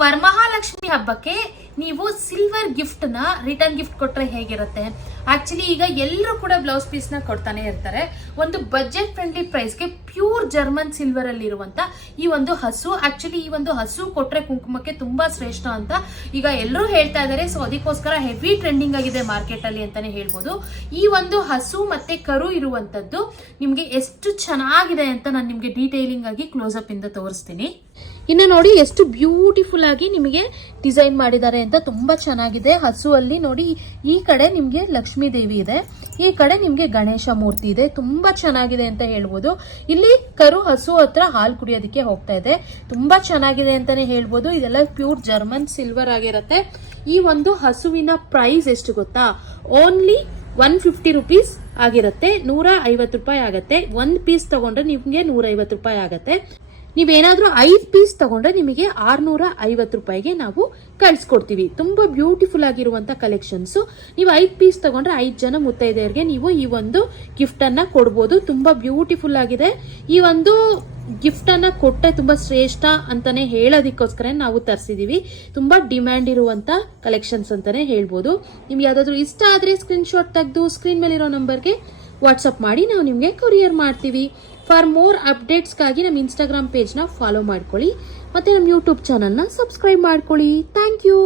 ವರಮಹಾಲಕ್ಷ್ಮಿ ಹಬ್ಬಕ್ಕೆ ನೀವು silver gift ನ ರಿಟರ್ನ್ ಗಿಫ್ಟ್ ಕೊಟ್ರೆ ಹೇಗಿರುತ್ತೆ? ಆಕ್ಚುಲಿ ಈಗ ಎಲ್ಲರೂ ಕೂಡ ಬ್ಲೌಸ್ ಪೀಸ್ ನ ಕೊಡ್ತಾನೆ ಇರ್ತಾರೆ. ಒಂದು ಬಜೆಟ್ ಫ್ರೆಂಡ್ಲಿ ಪ್ರೈಸ್ ಗೆ ಪ್ಯೂರ್ ಜರ್ಮನ್ ಸಿಲ್ವರ್ ಅಲ್ಲಿ ಇರುವಂತ ಈ ಒಂದು ಹಸು, ಆಕ್ಚುಲಿ ಈ ಒಂದು ಹಸು ಕೊಟ್ರೆ ಕುಂಕುಮಕ್ಕೆ ತುಂಬಾ ಶ್ರೇಷ್ಠ ಅಂತ ಈಗ ಎಲ್ಲರೂ ಹೇಳ್ತಾ ಇದ್ದಾರೆ. ಸೊ ಅದಕ್ಕೋಸ್ಕರ ಹೆವಿ ಟ್ರೆಂಡಿಂಗ್ ಆಗಿದೆ ಮಾರ್ಕೆಟ್ ಅಲ್ಲಿ ಅಂತಾನೆ ಹೇಳ್ಬೋದು. ಈ ಒಂದು ಹಸು ಮತ್ತೆ ಕರು ಇರುವಂತದ್ದು ನಿಮ್ಗೆ ಎಷ್ಟು ಚೆನ್ನಾಗಿದೆ ಅಂತ ನಾನು ನಿಮ್ಗೆ ಡೀಟೇಲಿಂಗ್ ಆಗಿ ಕ್ಲೋಸ್ ಅಪ್ ಇಂದ ತೋರಿಸ್ತೀನಿ. ಇನ್ನು ನೋಡಿ ಎಷ್ಟು ಬ್ಯೂಟಿಫುಲ್ ಆಗಿ ನಿಮಗೆ ಡಿಸೈನ್ ಮಾಡಿದ್ದಾರೆ ಅಂತ, ತುಂಬಾ ಚೆನ್ನಾಗಿದೆ. ಹಸು ಅಲ್ಲಿ ನೋಡಿ ಈ ಕಡೆ ನಿಮ್ಗೆ ಲಕ್ಷ್ಮೀ ದೇವಿ ಇದೆ, ಈ ಕಡೆ ನಿಮ್ಗೆ ಗಣೇಶ ಮೂರ್ತಿ ಇದೆ. ತುಂಬಾ ಚೆನ್ನಾಗಿದೆ ಅಂತ ಹೇಳ್ಬೋದು. ಇಲ್ಲಿ ಕರು ಹಸು ಹತ್ರ ಹಾಲು ಕುಡಿಯೋದಕ್ಕೆ ಹೋಗ್ತಾ ಇದೆ. ತುಂಬಾ ಚೆನ್ನಾಗಿದೆ ಅಂತಾನೆ ಹೇಳ್ಬೋದು. ಇದೆಲ್ಲ ಪ್ಯೂರ್ ಜರ್ಮನ್ ಸಿಲ್ವರ್ ಆಗಿರುತ್ತೆ. ಈ ಒಂದು ಹಸುವಿನ ಪ್ರೈಸ್ ಎಷ್ಟು ಗೊತ್ತಾ? ಓನ್ಲಿ 150 ರುಪೀಸ್ ಆಗಿರುತ್ತೆ. 150 ರೂಪಾಯಿ ಆಗತ್ತೆ. ಒಂದ್ ಪೀಸ್ ತಗೊಂಡ್ರೆ ನಿಮ್ಗೆ 150 ರೂಪಾಯಿ ಆಗತ್ತೆ. ನೀವೇನಾದ್ರೂ 5 ಪೀಸ್ ತಗೊಂಡ್ರೆ ನಿಮಗೆ 650 ರೂಪಾಯಿಗೆ ನಾವು ಕಳ್ಸಿಕೊಡ್ತೀವಿ. ತುಂಬಾ ಬ್ಯೂಟಿಫುಲ್ ಆಗಿರುವಂತ ಕಲೆಕ್ಷನ್ಸ್. ನೀವು 5 ಪೀಸ್ ತಗೊಂಡ್ರೆ 5 ಜನ ಮುತ್ತೈದೆಯರಿಗೆ ನೀವು ಈ ಒಂದು ಗಿಫ್ಟ್ ಅನ್ನ ಕೊಡ್ಬೋದು. ತುಂಬಾ ಬ್ಯೂಟಿಫುಲ್ ಆಗಿದೆ. ಈ ಒಂದು ಗಿಫ್ಟ್ ಅನ್ನ ಕೊಟ್ಟೆ ತುಂಬಾ ಶ್ರೇಷ್ಠ ಅಂತಾನೆ ಹೇಳೋದಕ್ಕೋಸ್ಕರ ನಾವು ತರಿಸಿದೀವಿ. ತುಂಬಾ ಡಿಮ್ಯಾಂಡ್ ಇರುವಂತ ಕಲೆಕ್ಷನ್ಸ್ ಅಂತಾನೆ ಹೇಳ್ಬೋದು. ನಿಮ್ಗೆ ಯಾವ್ದಾದ್ರು ಇಷ್ಟ ಆದ್ರೆ ಸ್ಕ್ರೀನ್ ಶಾಟ್ ತೆಗೆದು ಸ್ಕ್ರೀನ್ ಮೇಲಿರೋ ನಂಬರ್ಗೆ ವಾಟ್ಸ್ಆಪ್ ಮಾಡಿ ನಾವು ನಿಮ್ಗೆ ಕೊರಿಯರ್ ಮಾಡ್ತೀವಿ. ಫಾರ್ ಮೋರ್ ಅಪ್ಡೇಟ್ಸ್ಗಾಗಿ ನಮ್ಮ ಇನ್ಸ್ಟಾಗ್ರಾಮ್ ಪೇಜ್ನ ಫಾಲೋ ಮಾಡ್ಕೊಳ್ಳಿ, ಮತ್ತೆ ನಮ್ಮ ಯೂಟ್ಯೂಬ್ ಚಾನಲ್ನ ಸಬ್ಸ್ಕ್ರೈಬ್ ಮಾಡ್ಕೊಳ್ಳಿ. Thank you.